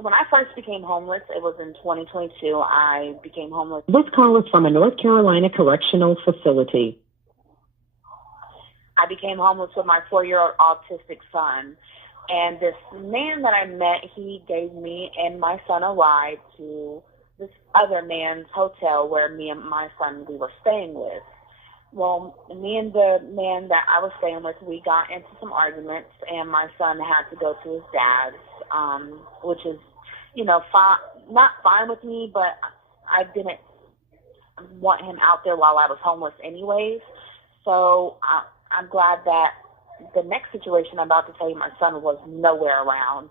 When I first became homeless, it was in 2022. I became homeless. This call is from a North Carolina correctional facility. I became homeless with my 4-year-old autistic son. And this man that I met, he gave me and my son a ride to this other man's hotel where me and my son, we were staying with. Well, me and the man that I was staying with, we got into some arguments, and my son had to go to his dad's, which is, not fine with me, but I didn't want him out there while I was homeless anyways. So I'm glad that the next situation I'm about to tell you, my son was nowhere around.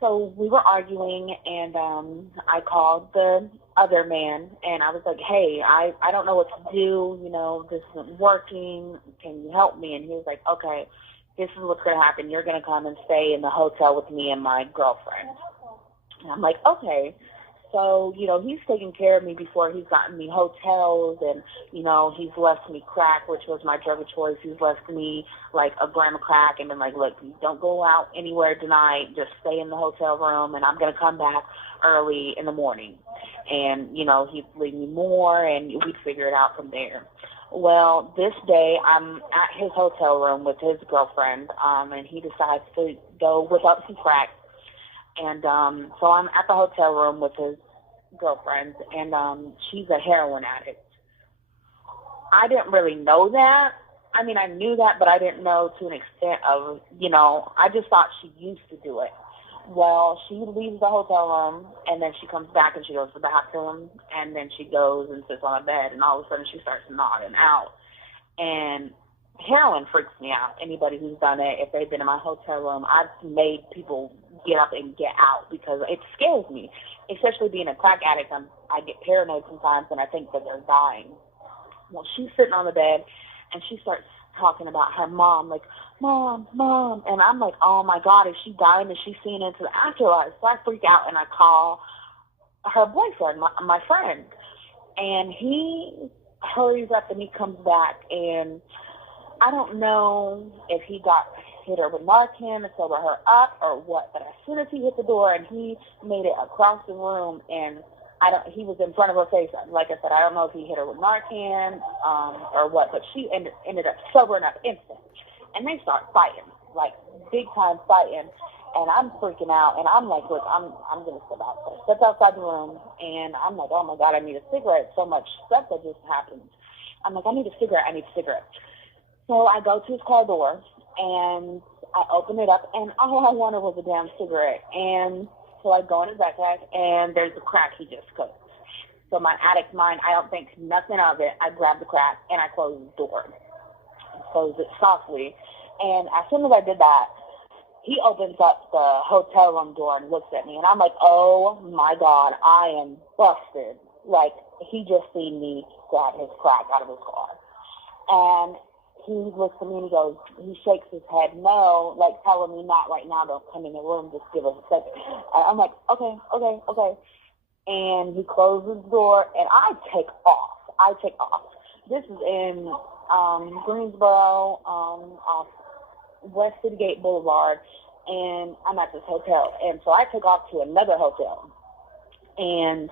So we were arguing, and I called the other man, and I was like, hey, I don't know what to do. This isn't working. Can you help me? And he was like, okay, this is what's going to happen. You're going to come and stay in the hotel with me and my girlfriend. And I'm like, okay. So, he's taken care of me before. He's gotten me hotels, and, he's left me crack, which was my drug of choice. He's left me, like, a gram of crack and been like, look, don't go out anywhere tonight. Just stay in the hotel room, and I'm going to come back early in the morning. And, he'd leave me more, and we'd figure it out from there. Well, this day, I'm at his hotel room with his girlfriend, and he decides to go whip up some crack. And so I'm at the hotel room with his girlfriend, and she's a heroin addict. I didn't really know that. I mean, I knew that, but I didn't know to an extent of, I just thought she used to do it. Well, she leaves the hotel room, and then she comes back and she goes to the bathroom, and then she goes and sits on a bed, and all of a sudden she starts nodding out. And heroin freaks me out. Anybody who's done it, if they've been in my hotel room, I've made people get up and get out because it scares me. Especially being a crack addict, I get paranoid sometimes and I think that they're dying. Well, she's sitting on the bed and she starts talking about her mom, like, Mom, and I'm like, oh my God, is she dying? Is she seeing into the afterlife? So I freak out and I call her boyfriend, my friend, and he hurries up and he comes back, and I don't know if he hit her with Narcan to sober her up or what, but as soon as he hit the door and he made it across the room, and he was in front of her face. Like I said, I don't know if he hit her with Narcan or what, but she ended up sobering up instant. And they start fighting, like big time fighting, and I'm freaking out, and I'm like, look, I'm going to step outside. Step outside the room, and I'm like, oh my God, I need a cigarette. So much stuff that just happened. I'm like, I need a cigarette. So I go to his car door, and I open it up, and all I wanted was a damn cigarette. And so I go in his backpack, and there's the crack he just cooked. So my addict mind, I don't think nothing of it. I grab the crack, and I close the door. Close it softly. And as soon as I did that, he opens up the hotel room door and looks at me. And I'm like, oh, my God, I am busted. Like, he just seen me grab his crack out of his car. And he looks at me and he shakes his head no, like telling me not right now, don't come in the room, just give us a second. And I'm like, okay. And he closes the door, and I take off. This is in Greensboro, off West City Gate Boulevard, and I'm at this hotel. And so I took off to another hotel, and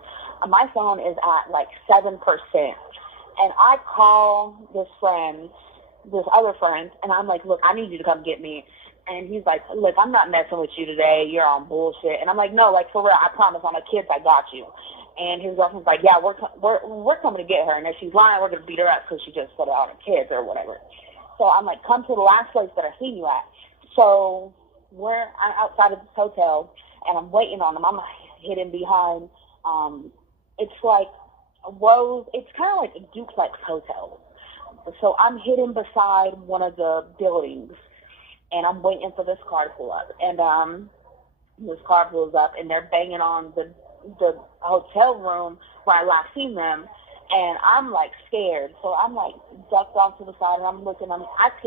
my phone is at like 7%. And I call this other friend, and I'm like, look, I need you to come get me. And he's like, look, I'm not messing with you today. You're on bullshit. And I'm like, no, like, for real, I promise. On my kids, I got you. And his girlfriend's like, yeah, we're coming to get her. And if she's lying, we're going to beat her up because she just put it on her kids or whatever. So I'm like, come to the last place that I seen you at. So I'm outside of this hotel, and I'm waiting on him. I'm hidden behind, it's like rows. It's kind of like a duplex hotel. So I'm hidden beside one of the buildings, and I'm waiting for this car to pull up. And this car pulls up, and they're banging on the hotel room where I last seen them, and I'm like scared. So I'm like ducked off to the side, and I'm looking.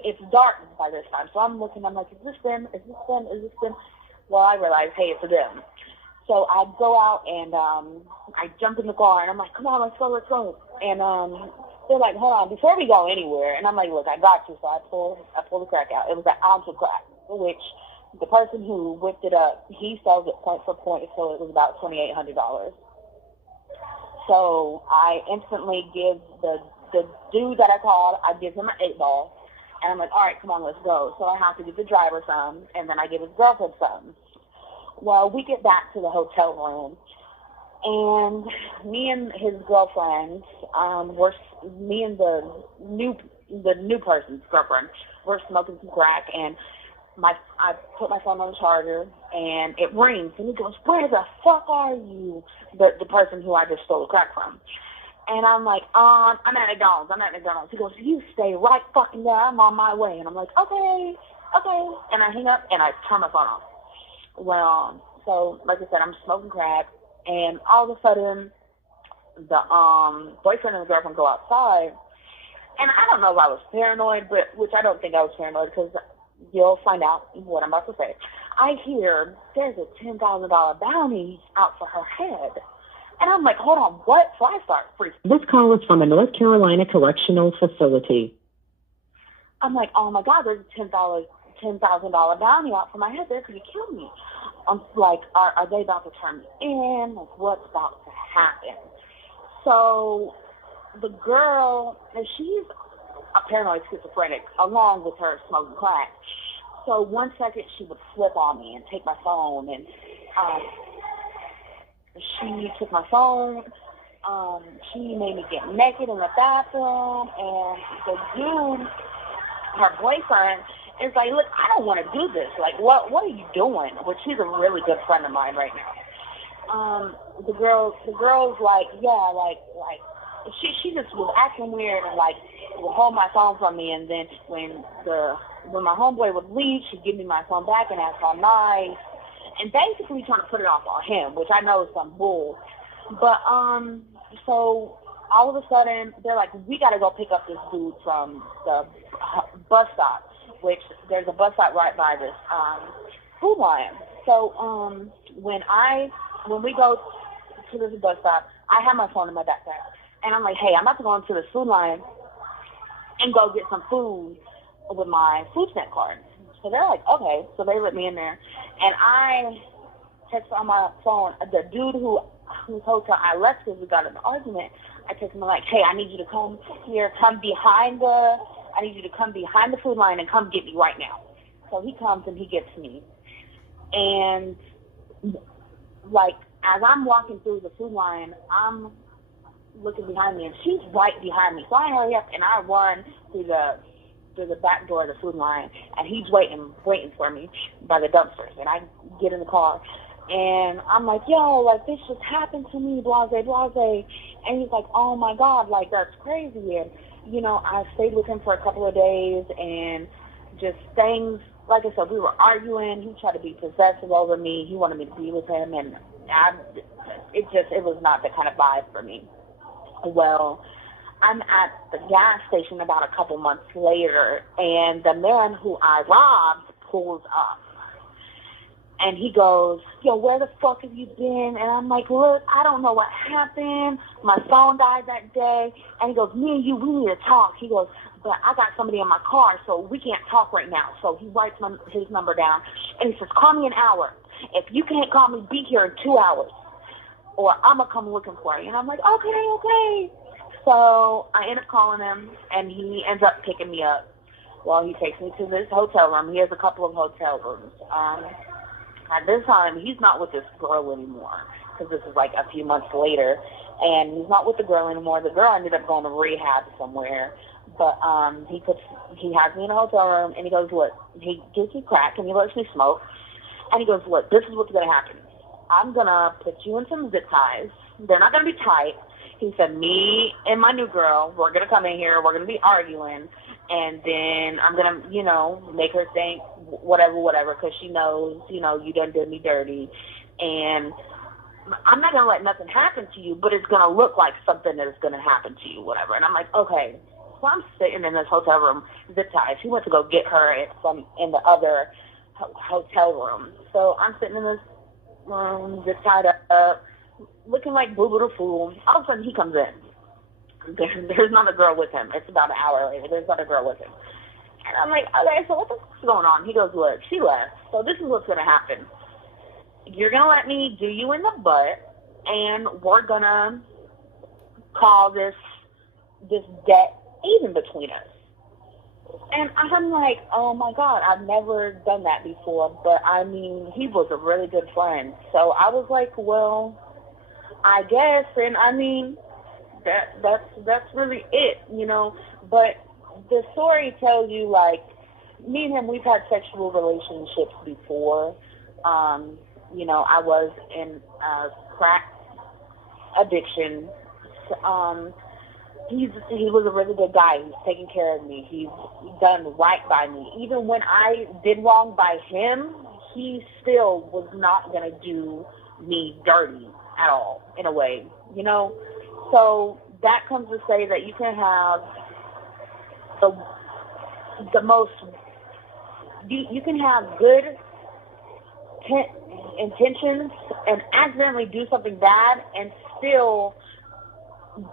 It's dark by this time, so I'm looking. I'm like, is this them? Is this them? Is this them? Well, I realize, hey, it's them. So I go out, and I jump in the car, and I'm like, come on, let's go. And they're like, hold on, before we go anywhere. And I'm like, look, I got you. So I pull the crack out. It was an ounce of crack, which The person who whipped it up, he sells it point for point, so it was about $2,800. So I instantly give the dude that I called, I give him an 8-ball. And I'm like, all right, come on, let's go. So I have to give the driver some, and then I give his girlfriend some. Well, we get back to the hotel room, and me and his girlfriend, me and the new person's girlfriend, we're smoking some crack, and I put my phone on the charger, and it rings, and he goes, where the fuck are you? The person who I just stole the crack from. And I'm like, I'm at McDonald's. He goes, you stay right fucking there. I'm on my way. And I'm like, okay. And I hang up, and I turn my phone off. Well, so, like I said, I'm smoking crack, and all of a sudden, the boyfriend and the girlfriend go outside. And I don't know if I was paranoid, which I don't think I was paranoid, because you'll find out what I'm about to say. I hear there's a $10,000 bounty out for her head. And I'm like, hold on, what? So I start freaking. This call is from a North Carolina correctional facility. I'm like, oh my God, there's a $10,000 bounty out for my head. They're going to kill me. I'm like, are they about to turn me in? Like, what's about to happen? So the girl, and she's a paranoid schizophrenic, along with her smoking crack. So one second she would flip on me and take my phone, and she took my phone. She made me get naked in the bathroom, and the dude, her boyfriend, is like, look, I don't want to do this. Like, what are you doing? Which she's a really good friend of mine right now. The girl's like, yeah, like she just was acting weird and like would hold my phone from me, and then when my homeboy would leave, she'd give me my phone back and ask all nice, and basically trying to put it off on him, which I know is some bull. But so all of a sudden they're like, we got to go pick up this dude from the bus stop, which there's a bus stop right by this Food Lion. So when we go to this bus stop, I have my phone in my backpack, and I'm like, hey, I'm about to go into the Food Lion and go get some food with my food stamp card. So they're like, okay. So they let me in there, and I text on my phone the dude whose hotel I left because we got in an argument. I text him like, hey, I need you to come here, I need you to come behind the Food Line and come get me right now. So he comes and he gets me. And like, as I'm walking through the Food Line, I'm looking behind me, and she's right behind me. So I hurry up and I run through the back door of the Food Line, and he's waiting for me by the dumpsters. And I get in the car, and I'm like, yo, like, this just happened to me, blase, blase. And he's like, oh my God, like, that's crazy. And, you know, I stayed with him for a couple of days, and just things, like I said, we were arguing. He tried to be possessive over me. He wanted me to be with him, and it was not the kind of vibe for me. Well, I'm at the gas station about a couple months later, and the man who I robbed pulls up. And he goes, yo, where the fuck have you been? And I'm like, look, I don't know what happened. My phone died that day. And he goes, me and you, we need to talk. He goes, but I got somebody in my car, so we can't talk right now. So he writes his number down, and he says, call me an hour. If you can't call me, be here in 2 hours, or I'm going to come looking for you. And I'm like, okay. So I end up calling him, and he ends up picking me up. Well, he takes me to this hotel room. He has a couple of hotel rooms. At this time, he's not with this girl anymore, because this is like a few months later, and he's not with the girl anymore. The girl ended up going to rehab somewhere, but he has me in a hotel room, and he goes, look, he gives me crack, and he lets me smoke, and he goes, look, this is what's going to happen. I'm going to put you in some zip ties. They're not going to be tight. He said, me and my new girl, we're going to come in here, we're going to be arguing, and then I'm going to, make her think whatever, because she knows, you done did me dirty, and I'm not going to let nothing happen to you, but it's going to look like something that is going to happen to you, whatever. And I'm like, okay. So I'm sitting in this hotel room, zip ties. He went to go get her in the other hotel room. So I'm sitting in this room, zip tied up, looking like boo-boo the fool. All of a sudden, he comes in. There's not a girl with him. It's about an hour later. There's not a girl with him. And I'm like, okay, so what the fuck's going on? He goes, look, she left. So this is what's going to happen. You're going to let me do you in the butt, and we're going to call this debt even between us. And I'm like, oh my God, I've never done that before. But I mean, he was a really good friend. So I was like, well, I guess. And I mean, that's really it, you know. But the story tells you, like, me and him, we've had sexual relationships before. You know, I was in crack addiction. He was a really good guy. He's taking care of me. He's done right by me. Even when I did wrong by him, he still was not going to do me dirty at all, in a way, you know? So that comes to say that you can have the most, you can have good intentions and accidentally do something bad and still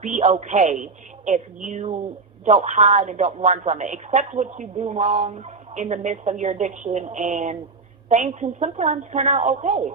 be okay if you don't hide and don't run from it. Accept what you do wrong in the midst of your addiction, and things can sometimes turn out okay.